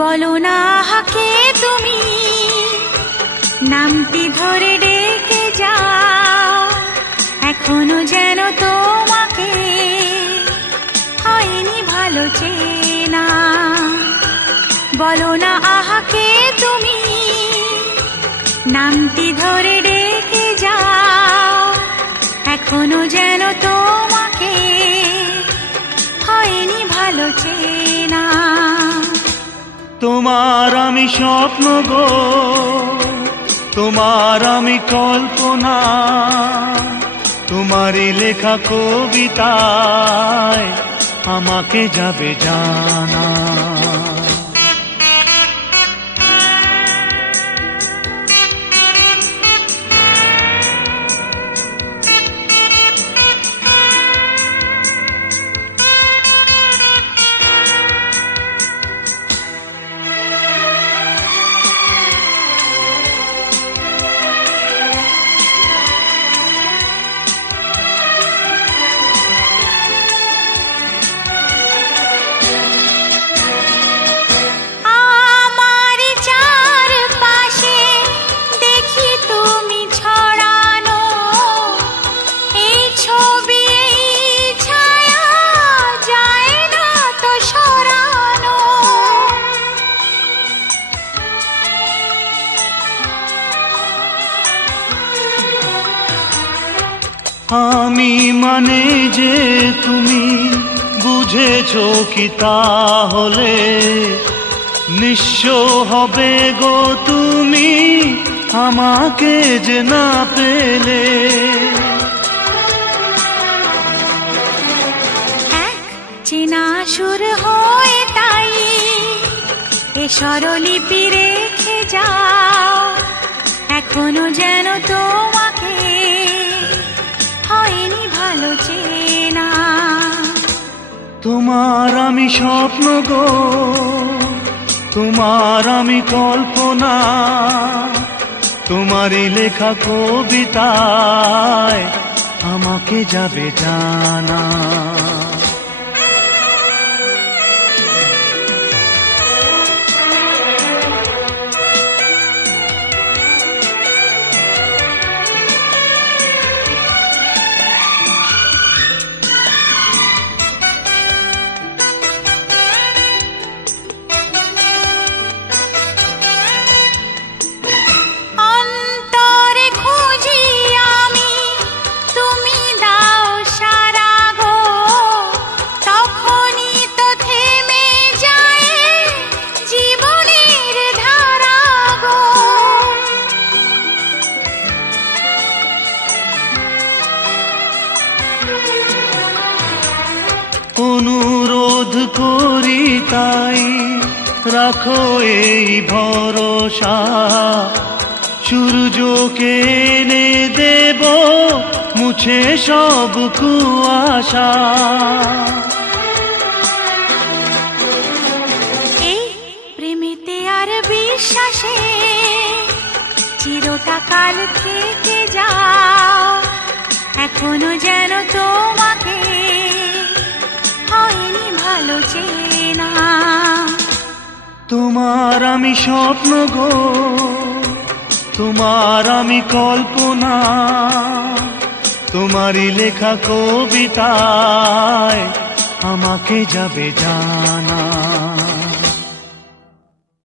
বলো না হাকে তুমি নামটি ধরে ডেকে যাও, এখনো যেন তোমাকে হয়নি ভালো চেনা। বলো না আহাকে তুমি নামটি ধরে ডেকে যাও, এখনো যেন তোমাকে হয়নি ভালো চেনা। তোমার আমি স্বপ্ন গো, তোমার আমি কল্পনা, তোমারই লেখা কবিতায় আমাকে যাবে জানা। আমি মানে যে তুমি বুঝেছো কি তাহলে নিঃস্ব হবে গো তুমি আমাকে যে না পেলে। চেনা সুর হয়ে তাই এ স্বরলিপি রেখে যাও, এখনো যেন তোমাকে হয়নি ভালো চেনা। তোমার আমি স্বপ্ন গো, তোমার আমি কল্পনা, তোমারই লেখা কবিতায় আমাকে যাবে জানা। অনুরোধ করি তাই রাখো এই ভরসা, সূর্যকে এনে দেব মুছে সব কুয়াশা। এই প্রেমেতে আর বিশ্বাসে চিরটা কাল থেকে যাও, এখনো যেন তোমাকে হয়নি ভালো চেনা। তোমার আমি স্বপ্ন গো, তোমার আমি কল্পনা, তোমারই লেখা কবিতায় আমাকে যাবে জানা।